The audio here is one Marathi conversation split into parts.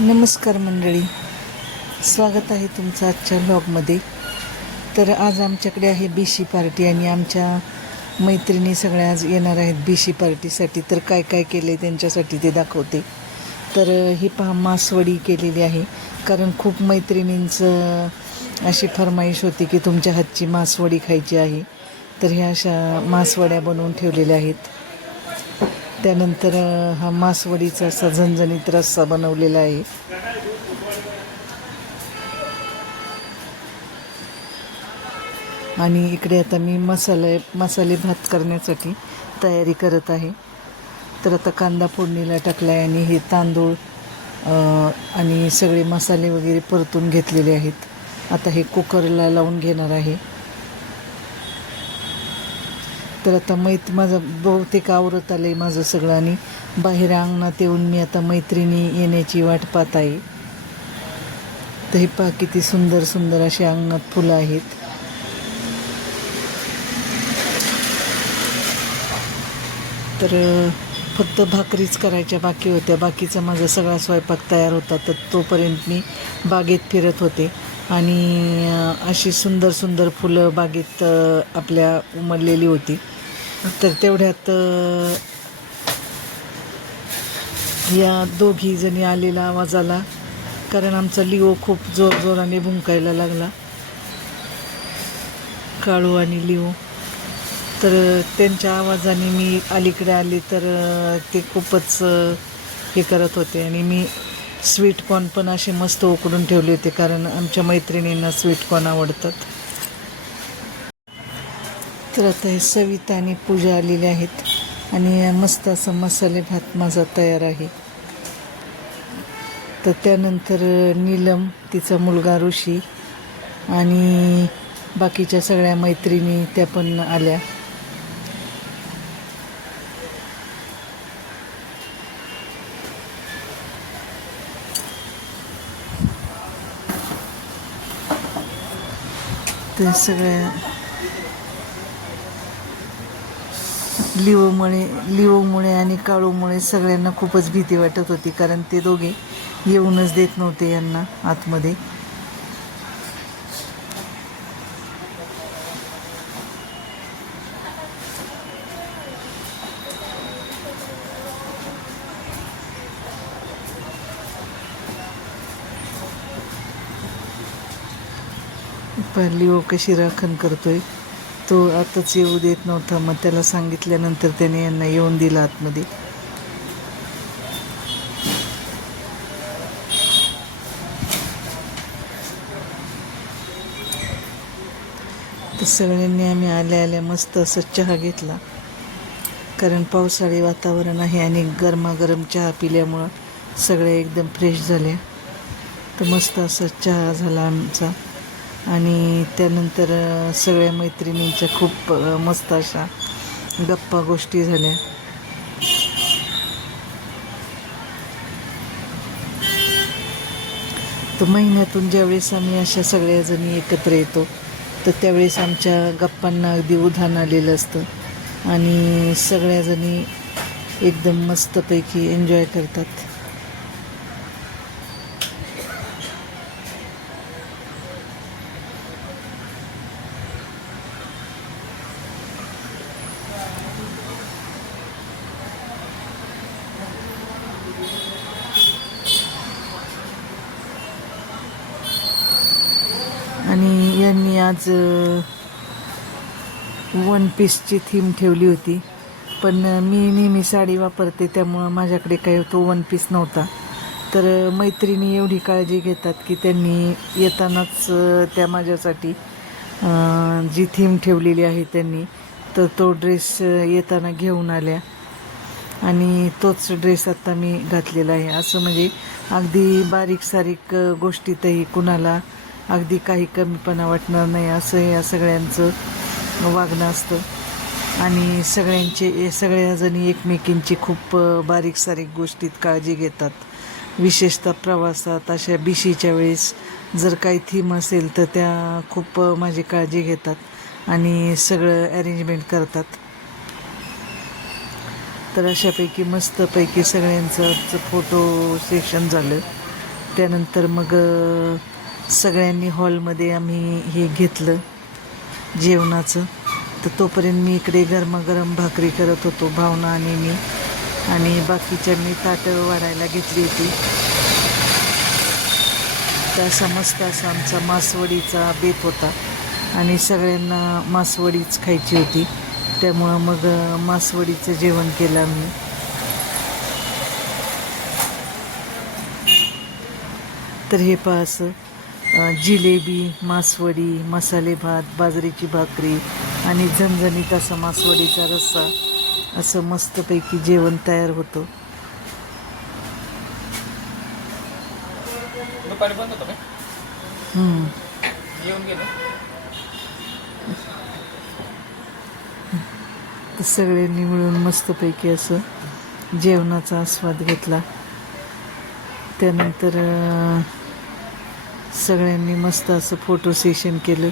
नमस्कार मंडळी, स्वागत आहे तुमचं आजच्या व्लॉगमध्ये. तर आज आमच्याकडे आहे बीशी पार्टी आणि आमच्या मैत्रिणी सगळ्या आज येणार आहेत बीशी पार्टीसाठी. तर काय काय केलं आहे त्यांच्यासाठी ते दाखवते. तर ही पहा, मासवडी केलेली आहे, कारण खूप मैत्रिणींचं अशी फरमाईश होती की तुमच्या हातची मासवडी खायची आहे. तर ह्या अशा मासवड्या बनवून ठेवलेल्या आहेत. त्यानंतर हा मासवडीचा असा झणझणीत रस्सा बनवलेला आहे. आणि इकडे आता मी मसाले भात करण्यासाठी तयारी करत आहे. तर आता कांदा फोडणीला टाकला आहे आणि हे तांदूळ आणि सगळे मसाले वगैरे परतून घेतलेले आहेत. आता हे कुकरला लावून घेणार आहे. तर आता माझं बहुतेक आवरत आलं आहे माझं सगळं, आणि बाहेर अंगणात येऊन मी आता मैत्रिणी येण्याची वाट पाहत आहे. तर हे पहा, किती सुंदर सुंदर अशी अंगणात फुलं आहेत. तर फक्त भाकरीच करायच्या बाकी होत्या. बाकीचा माझा सगळा स्वयंपाक तयार होता. तर तोपर्यंत मी बागेत फिरत होते आणि अशी सुंदर सुंदर फुलं बागेत आपल्या उमललेली होती. तर तेवढ्यात या दोघी जणी आलेला आवाज आला, कारण आमचा लिओ खूप जोराने भुंकायला लागला, काळू आणि लिओ. तर त्यांच्या आवाजाने मी अलीकडे आले तर ते खूपच हे करत होते. आणि मी स्वीटकॉर्न पण असे मस्त उकडून ठेवले होते, कारण आमच्या मैत्रिणींना स्वीटकॉर्न आवडतात. तर आता हे सविता आणि पूजा आलेले आहेत आणि मस्त असा मसाले भात माझा तयार आहे. तर त्यानंतर नीलम, तिचा मुलगा ऋषी आणि बाकीच्या सगळ्या मैत्रिणी त्या पण आल्या. ते सगळ्या लिओमुळे आणि काळूमुळे सगळ्यांना खूपच भीती वाटत होती, कारण ते दोघे येऊनच देत नव्हते यांना आतमध्ये. पण लिओ कशी राखण करतोय, तो आताच येऊ देत नव्हता. मग त्याला सांगितल्यानंतर त्याने यांना येऊन दिलं आतमध्ये. तर सगळ्यांनी आम्ही आल्या आल्या मस्त असं चहा घेतला, कारण पावसाळी वातावरण आहे आणि गरमागरम चहा पिल्यामुळं सगळे एकदम फ्रेश झाले. तर मस्त असं चहा झाला आमचा. आणि त्यानंतर सगळ्या मैत्रिणींच्या खूप मस्त अशा गप्पा गोष्टी झाल्या. तर महिन्यातून ज्यावेळेस आम्ही अशा सगळ्याजणी एकत्र येतो, तर त्यावेळेस आमच्या गप्पांना अगदी उधाण आलेलं असतं आणि सगळ्याजणी एकदम मस्तपैकी एन्जॉय करतात. आणि यांनी आज वन पीसची थीम ठेवली होती, पण मी नेहमी साडी वापरते, त्यामुळं माझ्याकडे काही तो वन पीस नव्हता. तर मैत्रिणी एवढी काळजी घेतात की त्यांनी येतानाच त्या माझ्यासाठी जी थीम ठेवलेली आहे त्यांनी, तर तो ड्रेस येताना घेऊन आल्या आणि तोच ड्रेस आता मी घातलेला आहे. असं म्हणजे अगदी बारीक सारीक गोष्टीतही कुणाला अगदी काही कमीपणा वाटणार नाही, असं या सगळ्यांचं वागणं असतं. आणि सगळ्याजणी एकमेकींची खूप बारीक सारीक गोष्टीत काळजी घेतात. विशेषतः प्रवासात अशा बीशीच्या वेळेस जर काही थीम असेल तर त्या खूप माझी काळजी घेतात आणि सगळं अरेंजमेंट करतात. तर अशापैकी मस्तपैकी सगळ्यांचं फोटो सेशन झालं त्यानंतर मग सगळ्यांनी हॉलमध्ये आम्ही हे घेतलं जेवणाचं. तर तोपर्यंत मी इकडे गरमागरम भाकरी करत होतो, भावना आणि मी, आणि बाकीच्यांनी ताटं वाढायला घेतली होती. तर असा मस्त असा आमचा मासवडीचा बेत होता आणि सगळ्यांना मासवडीच खायची होती, त्यामुळं मग मासवडीचं जेवण केलं आम्ही. तर हे पहा असं जिलेबी, मासवडी, मसाले भात, बाजरीची भाकरी आणि झणझणीत असा मासवडीचा रस्सा, असं मस्तपैकी जेवण तयार होतं. तर सगळ्यांनी मिळून मस्तपैकी असं जेवणाचा आस्वाद घेतला. त्यानंतर सगळ्यांनी मस्त असं फोटो सेशन केलं.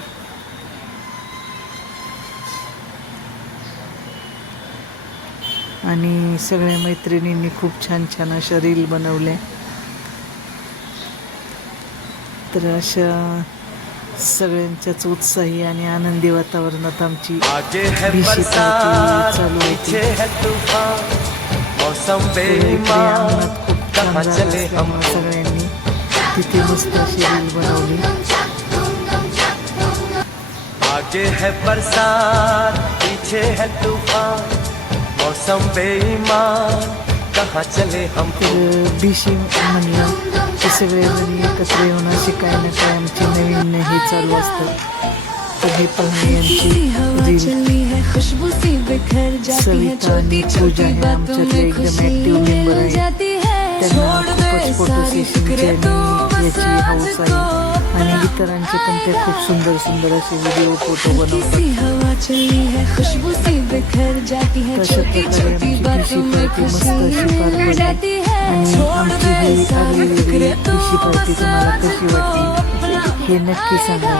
आणि सगळ्या मैत्रिणींनी खूप छान छान अशा रील बनवल्या. तर अशा सगळ्यांच्याच उत्साही आणि आनंदी वातावरणात आमची भिशी पार्टी चालू होती. अंगणात खूप छान झालं असल्यामुळे सगळ्यांनी तिथे मस्त अशी रील बनवली. आगे है बरसात, पीछे है तूफान, मौसम बेईमान, कहाँ चले हम. तर भिशी म्हणलं की सगळेजणी एकत्र येऊन अशी काय ना काय आमची नवीन हे चालू असतं. तर हे पाहणे यांची रील. सविता आणि पूजा हे आमच्यातले एकदम ॲक्टिव्ह मेंबर आहेत. त्यांना खूपच फोटो सेशनची आणि याची हौस आहे आणि इतरांचे पण ते खूप सुंदर सुंदर असे व्हिडिओ फोटो बनवतात. तशा प्रकारे आमची भिशी पार्टी मस्त अशी पार पडली. आणि आमची ही आगळीवेगळी भिशी पार्टी तुम्हाला कशी वाटली हे नक्की सांगा.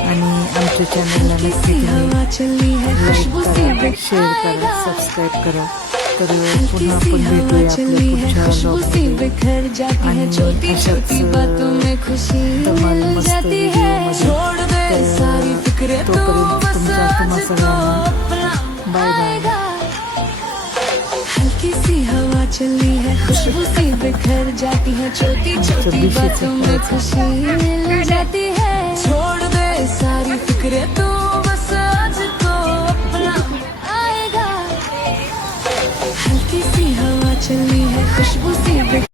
आणि आमच्या चॅनलला नक्की तुम्ही लाईक करा, शेअर करा, सबस्क्राईब करा. तर पुन्हा आपण भेटूया आपल्या पुढच्या ब्लॉगमध्ये आणि अशाच धमाल मस्त व्हिडिओमध्ये. तर तोपर्यंत तुम्हा सगळ्यांना बाय बाय. हल्की सी हवा चली है, खुशबू सी बिखर जाती है, छोटी छोटी बातों में खुशी मिल जाती है. छोड़ दे सारी फिक्रें तू, बस आज को अपना आएगा. हल्की सी हवा चली है, खुशबू सी